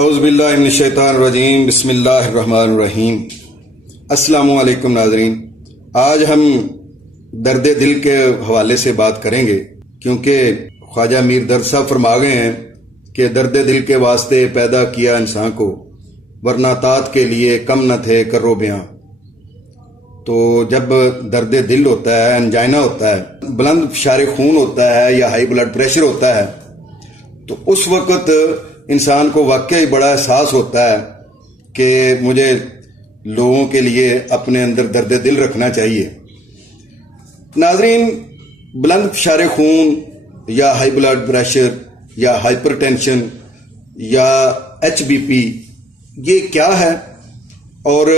औज़ुबिल्लाहि मिनश्शैतानिर्रजीम बिस्मिल्लाहिर्रहमानिर्रहीम। अस्सलामु अलैकुम नाज़रीन। आज हम दर्द दिल के हवाले से बात करेंगे, क्योंकि ख्वाजा मीर दर्द साहब फरमा गए हैं कि दर्द दिल के वास्ते पैदा किया इंसान को, वरना तात के लिए कम न थे करो बयां। तो जब दर्द दिल होता है, एंजाइना होता है, बुलंद फशार खून होता है या हाई ब्लड प्रेशर होता है, तो उस वक़्त इंसान को वाकई बड़ा एहसास होता है कि मुझे लोगों के लिए अपने अंदर दर्द दिल रखना चाहिए। नाज़रीन, बुलंद फशार खून या हाई ब्लड प्रेशर या हाइपरटेंशन या HBP ये क्या है और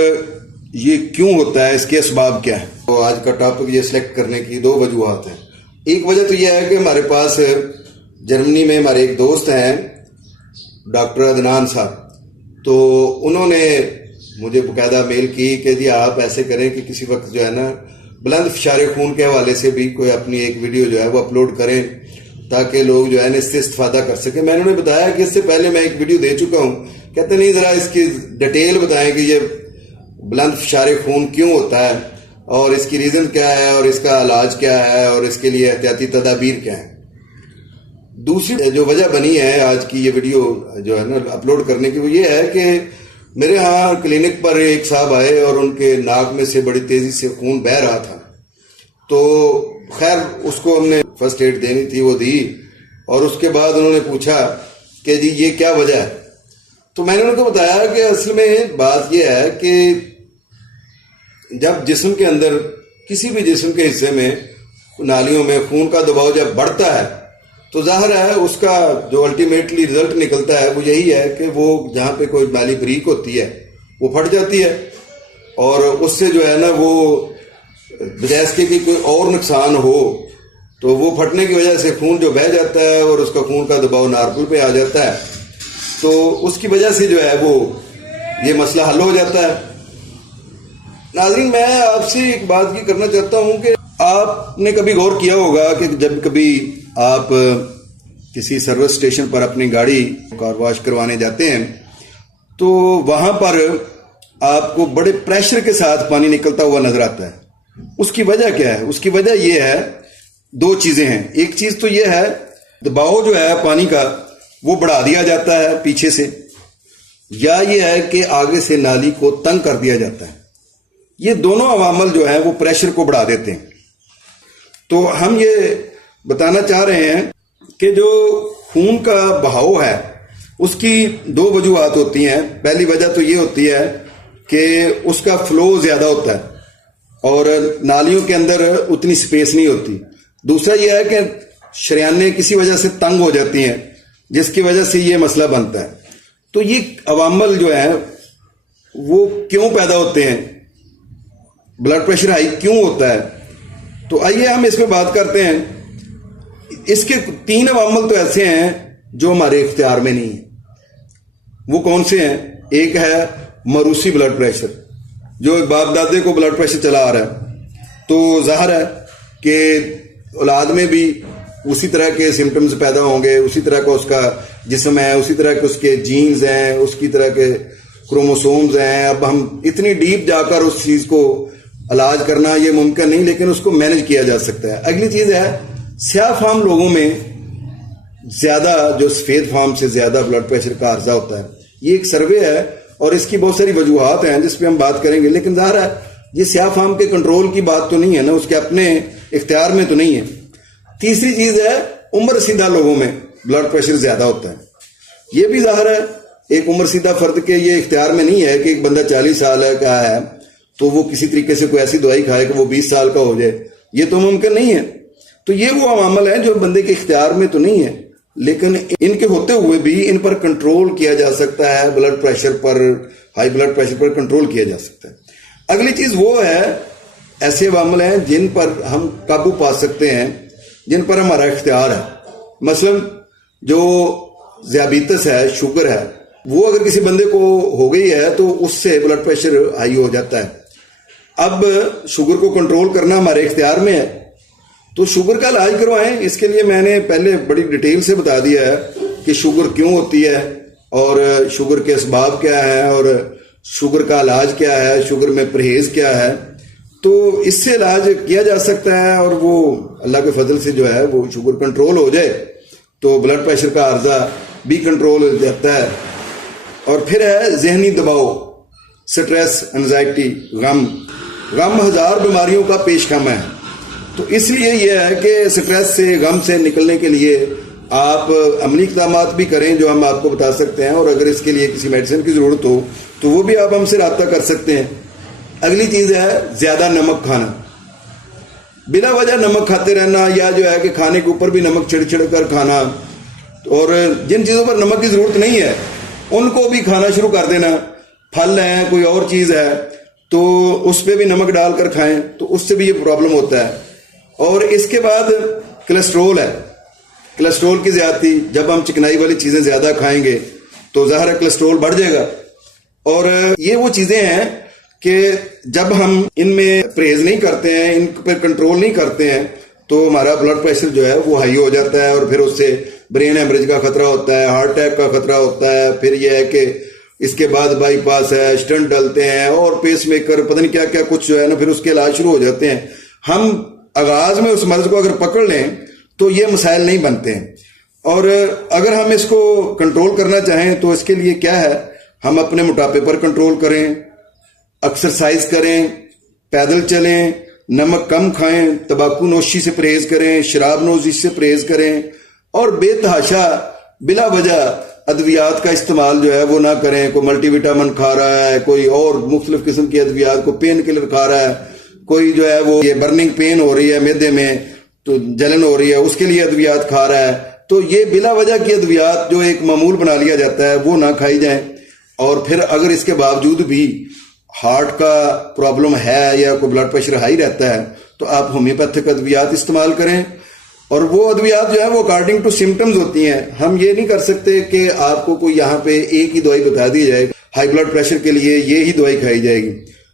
ये क्यों होता है, इसके असबाब क्या है? तो आज का टॉपिक ये सिलेक्ट करने की दो वजूहत हैं। एक वजह तो यह है कि हमारे पास जर्मनी में हमारे एक दोस्त हैं डॉक्टर अदनान साहब, तो उन्होंने मुझे बाकायदा मेल की कि जी आप ऐसे करें कि किसी वक्त जो है ना बुलंद फशार खून के हवाले से भी कोई अपनी एक वीडियो जो है वो अपलोड करें, ताकि लोग जो है ना इससे इस्तेफादा कर सकें। मैंने उन्हें बताया कि इससे पहले मैं एक वीडियो दे चुका हूँ। कहते नहीं, ज़रा इसकी डिटेल बताएं कि ये बुलंद फशार खून क्यों होता है और इसकी रीज़न क्या है और इसका इलाज क्या है और इसके लिए एहतियाती तदाबीर क्या है। दूसरी जो वजह बनी है आज की ये वीडियो जो है ना अपलोड करने की, वो ये है कि मेरे यहाँ क्लिनिक पर एक साहब आए और उनके नाक में से बड़ी तेजी से खून बह रहा था। तो खैर उसको हमने फर्स्ट एड देनी थी, वो दी, और उसके बाद उन्होंने पूछा कि जी ये क्या वजह है। तो मैंने उनको बताया कि असल में बात यह है कि जब जिस्म के अंदर किसी भी जिस्म के हिस्से में नालियों में खून का दबाव जब बढ़ता है, तो जाहिर है उसका जो अल्टीमेटली रिजल्ट निकलता है वो यही है कि वो जहाँ पे कोई नाली ब्रीक होती है वो फट जाती है, और उससे जो है ना वो बजाय इसके कि कोई और नुकसान हो, तो वो फटने की वजह से खून जो बह जाता है और उसका खून का दबाव नॉर्मल पे आ जाता है। तो उसकी वजह से जो है वो ये मसला हल हो जाता है। नाज़रीन, मैं आपसे एक बात की करना चाहता हूँ कि आपने कभी गौर किया होगा कि जब कभी आप किसी सर्विस स्टेशन पर अपनी गाड़ी कार वॉश करवाने जाते हैं, तो वहां पर आपको बड़े प्रेशर के साथ पानी निकलता हुआ नजर आता है। उसकी वजह क्या है? उसकी वजह यह है, दो चीजें हैं। एक चीज तो यह है दबाव जो है पानी का वो बढ़ा दिया जाता है पीछे से, या यह है कि आगे से नाली को तंग कर दिया जाता है। ये दोनों अवामल जो है वो प्रेशर को बढ़ा देते हैं। तो हम ये बताना चाह रहे हैं कि जो खून का बहाव है उसकी दो वजूहत होती हैं। पहली वजह तो ये होती है कि उसका फ्लो ज्यादा होता है और नालियों के अंदर उतनी स्पेस नहीं होती। दूसरा यह है कि शरियानें किसी वजह से तंग हो जाती हैं, जिसकी वजह से ये मसला बनता है। तो ये अवामल जो है वो क्यों पैदा होते हैं, ब्लड प्रेशर हाई क्यों होता है, तो आइए हम इस पे बात करते हैं। इसके तीन अवामल तो ऐसे हैं जो हमारे इख्तियार में नहीं है। वो कौन से हैं? एक है मरूसी ब्लड प्रेशर, जो बाप दादे को ब्लड प्रेशर चला आ रहा है, तो जाहिर है कि औलाद में भी उसी तरह के सिम्टम्स पैदा होंगे, उसी तरह का उसका जिस्म है, उसी तरह के उसके जीन्स हैं, उसकी तरह के क्रोमोसोम्स हैं। अब हम इतनी डीप जाकर उस चीज को इलाज करना ये मुमकिन नहीं, लेकिन उसको मैनेज किया जा सकता है। अगली चीज है स्याह फार्म लोगों में ज्यादा, जो सफेद फार्म से ज्यादा ब्लड प्रेशर का अर्जा होता है। ये एक सर्वे है और इसकी बहुत सारी वजूहत हैं जिस पे हम बात करेंगे, लेकिन जाहिर है ये स्याह फार्म के कंट्रोल की बात तो नहीं है ना, उसके अपने इख्तियार में तो नहीं है। तीसरी चीज है उम्र सीधा लोगों में ब्लड प्रेशर ज्यादा होता है। ये भी जाहिर है एक उम्र सीधा फर्द के ये इख्तियार में नहीं है कि एक बंदा 40 साल का है तो वो किसी तरीके से कोई ऐसी दवाई खाए कि वो 20 साल का हो जाए, ये तो मुमकिन नहीं है। तो ये वो अवामल है जो बंदे के इख्तियार में तो नहीं है, लेकिन इनके होते हुए भी इन पर कंट्रोल किया जा सकता है। ब्लड प्रेशर पर, हाई ब्लड प्रेशर पर कंट्रोल किया जा सकता है। अगली चीज वो है, ऐसे अवामल हैं जिन पर हम काबू पा सकते हैं, जिन पर हमारा इख्तियार है। मसलन जो ज़ियाबीतस है, शुगर है, वो अगर किसी बंदे को हो गई है तो उससे ब्लड प्रेशर हाई हो जाता है। अब शुगर को कंट्रोल करना हमारे इख्तियार में है, तो शुगर का इलाज करवाएं। इसके लिए मैंने पहले बड़ी डिटेल से बता दिया है कि शुगर क्यों होती है اور شوگر کے اسباب کیا ہیں اور شوگر کا علاج کیا ہے، شوگر میں پرہیز کیا ہے، تو اس سے علاج کیا جا سکتا ہے اور وہ اللہ کے فضل سے جو ہے وہ شوگر کنٹرول ہو جائے تو بلڈ پریشر کا عارضہ بھی کنٹرول ہو جاتا ہے۔ اور پھر ہے ذہنی دباؤ، سٹریس، انزائٹی، غم ہزار بیماریوں کا پیش خیمہ ہے۔ تو اس لیے یہ ہے کہ سٹریس سے، غم سے نکلنے کے لیے آپ عملی اقدامات بھی کریں جو ہم آپ کو بتا سکتے ہیں، اور اگر اس کے لیے کسی میڈیسن کی ضرورت ہو تو وہ بھی آپ ہم سے رابطہ کر سکتے ہیں۔ اگلی چیز ہے زیادہ نمک کھانا، بلا وجہ نمک کھاتے رہنا، یا جو ہے کہ کھانے کے اوپر بھی نمک چھڑ کر کھانا، اور جن چیزوں پر نمک کی ضرورت نہیں ہے ان کو بھی کھانا شروع کر دینا۔ پھل ہے، کوئی اور چیز ہے تو اس پہ بھی نمک ڈال کر کھائیں تو اس سے بھی یہ پرابلم ہوتا ہے۔ اور اس کے بعد کولیسٹرول ہے، کولیسٹرول کی زیادتی، جب ہم چکنائی والی چیزیں زیادہ کھائیں گے تو ظاہر ہے کولیسٹرول بڑھ جائے گا، اور یہ وہ چیزیں ہیں کہ جب ہم ان میں پرہیز نہیں کرتے ہیں، ان پر کنٹرول نہیں کرتے ہیں تو ہمارا بلڈ پریشر جو ہے وہ ہائی ہو جاتا ہے، اور پھر اس سے برین ہیمریج کا خطرہ ہوتا ہے، ہارٹ اٹیک کا خطرہ ہوتا ہے۔ پھر یہ ہے کہ اس کے بعد بائی پاس ہے، اسٹنٹ ڈلتے ہیں اور پیس میکر، پتہ نہیں کیا کیا کچھ جو ہے نا، پھر اس کے علاج شروع ہو جاتے ہیں۔ ہم آغاز میں اس مرض کو اگر پکڑ لیں تو یہ مسائل نہیں بنتے ہیں، اور اگر ہم اس کو کنٹرول کرنا چاہیں تو اس کے لیے کیا ہے، ہم اپنے موٹاپے پر کنٹرول کریں، ایکسرسائز کریں، پیدل چلیں، نمک کم کھائیں، تمباکو نوشی سے پرہیز کریں، شراب نوشی سے پرہیز کریں، اور بے تحاشا بلا وجہ ادویات کا استعمال جو ہے وہ نہ کریں۔ کوئی ملٹی وٹامن کھا رہا ہے، کوئی اور مختلف قسم کی ادویات، کو پین کلر کھا رہا ہے، کوئی جو ہے وہ یہ برننگ پین ہو رہی ہے معدے میں تو جلن ہو رہی ہے اس کے لیے ادویات کھا رہا ہے، تو یہ بلا وجہ کی ادویات جو ایک معمول بنا لیا جاتا ہے وہ نہ کھائی جائیں۔ اور پھر اگر اس کے باوجود بھی ہارٹ کا پرابلم ہے یا کوئی بلڈ پریشر ہائی رہتا ہے تو آپ ہومیوپیتھک ادویات استعمال کریں، اور وہ ادویات جو ہے وہ اکارڈنگ ٹو سمٹمز ہوتی ہیں۔ ہم یہ نہیں کر سکتے کہ آپ کو کوئی یہاں پہ ایک ہی دوائی بتا دی جائے ہائی بلڈ پریشر کے لیے یہ ہی دوائی کھائی جائے گی،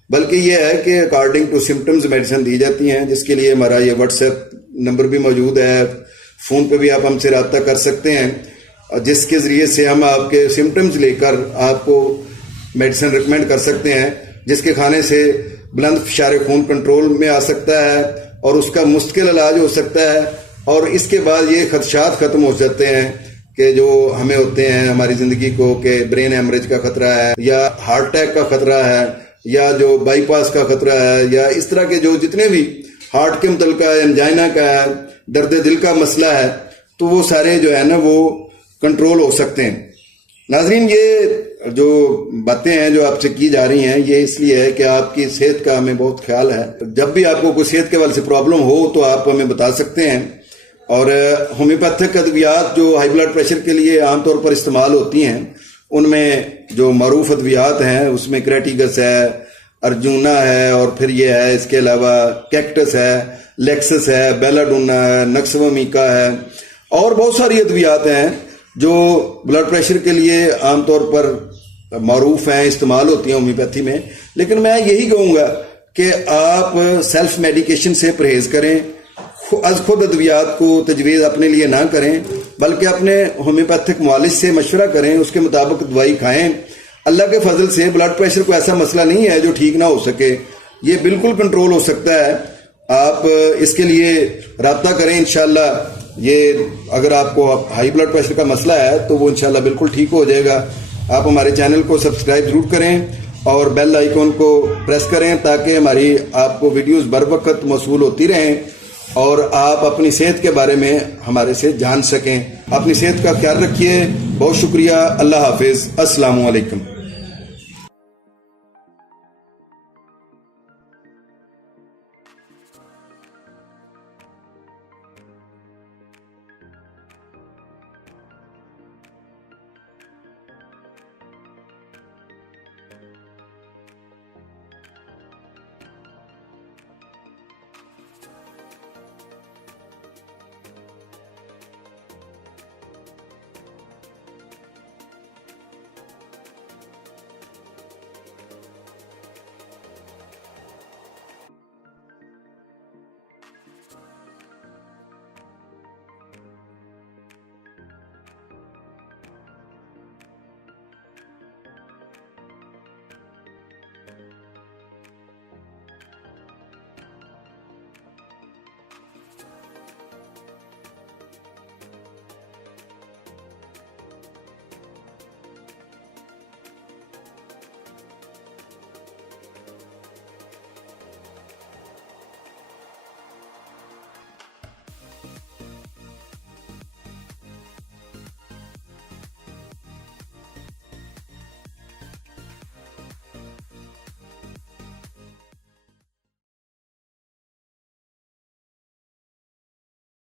بلکہ یہ ہے کہ اکارڈنگ ٹو سمٹمز میڈیسن دی جاتی ہیں، جس کے لیے ہمارا یہ واٹس ایپ نمبر بھی موجود ہے، فون پہ بھی آپ ہم سے رابطہ کر سکتے ہیں، جس کے ذریعے سے ہم آپ کے سمٹمز لے کر آپ کو میڈیسن ریکمینڈ کر سکتے ہیں، جس کے کھانے سے بلند فشار خون کنٹرول میں آ سکتا ہے اور اس کا مستقل علاج ہو سکتا ہے، اور اس کے بعد یہ خدشات ختم ہو جاتے ہیں کہ جو ہمیں ہوتے ہیں ہماری زندگی کو، کہ برین ہیمریج کا خطرہ ہے یا ہارٹ اٹیک کا خطرہ ہے یا جو بائی پاس کا خطرہ ہے یا اس طرح کے جو جتنے بھی ہارٹ کے متعلقہ ہے، انجائنا کا ہے، درد دل کا مسئلہ ہے، تو وہ سارے جو ہے نا وہ کنٹرول ہو سکتے ہیں۔ ناظرین، یہ جو باتیں ہیں جو آپ سے کی جا رہی ہیں یہ اس لیے ہے کہ آپ کی صحت کا ہمیں بہت خیال ہے۔ جب بھی آپ کو کوئی صحت کے حوالے سے پرابلم ہو تو آپ ہمیں بتا سکتے ہیں، اور ہومیوپیتھک ادویات جو ہائی بلڈ پریشر کے لیے عام طور پر استعمال ہوتی ہیں ان میں جو معروف ادویات ہیں اس میں کریٹیگس ہے، ارجونا ہے، اور پھر یہ ہے اس کے علاوہ کیکٹس ہے، لیکسس ہے، بیلاڈونا ہے، نکسومیکا ہے، اور بہت ساری ادویات ہیں جو بلڈ پریشر کے لیے عام طور پر معروف ہیں، استعمال ہوتی ہیں ہومیوپیتھی میں۔ لیکن میں یہی کہوں گا کہ آپ سیلف میڈیکیشن سے پرہیز کریں، از خود ادویات کو تجویز اپنے لیے نہ کریں، بلکہ اپنے ہومیوپیتھک معالج سے مشورہ کریں، اس کے مطابق دوائی کھائیں۔ اللہ کے فضل سے بلڈ پریشر کو ایسا مسئلہ نہیں ہے جو ٹھیک نہ ہو سکے، یہ بالکل کنٹرول ہو سکتا ہے۔ آپ اس کے لیے رابطہ کریں انشاءاللہ۔ یہ اگر آپ کو ہائی بلڈ پریشر کا مسئلہ ہے تو وہ انشاءاللہ بالکل ٹھیک ہو جائے گا۔ آپ ہمارے چینل کو سبسکرائب ضرور کریں اور بیل آئیکن کو پریس کریں تاکہ ہماری آپ کو ویڈیوز بر وقت موصول ہوتی رہیں اور آپ اپنی صحت کے بارے میں ہمارے سے جان سکیں۔ اپنی صحت کا خیال رکھیے۔ بہت شکریہ۔ اللہ حافظ۔ السلام علیکم۔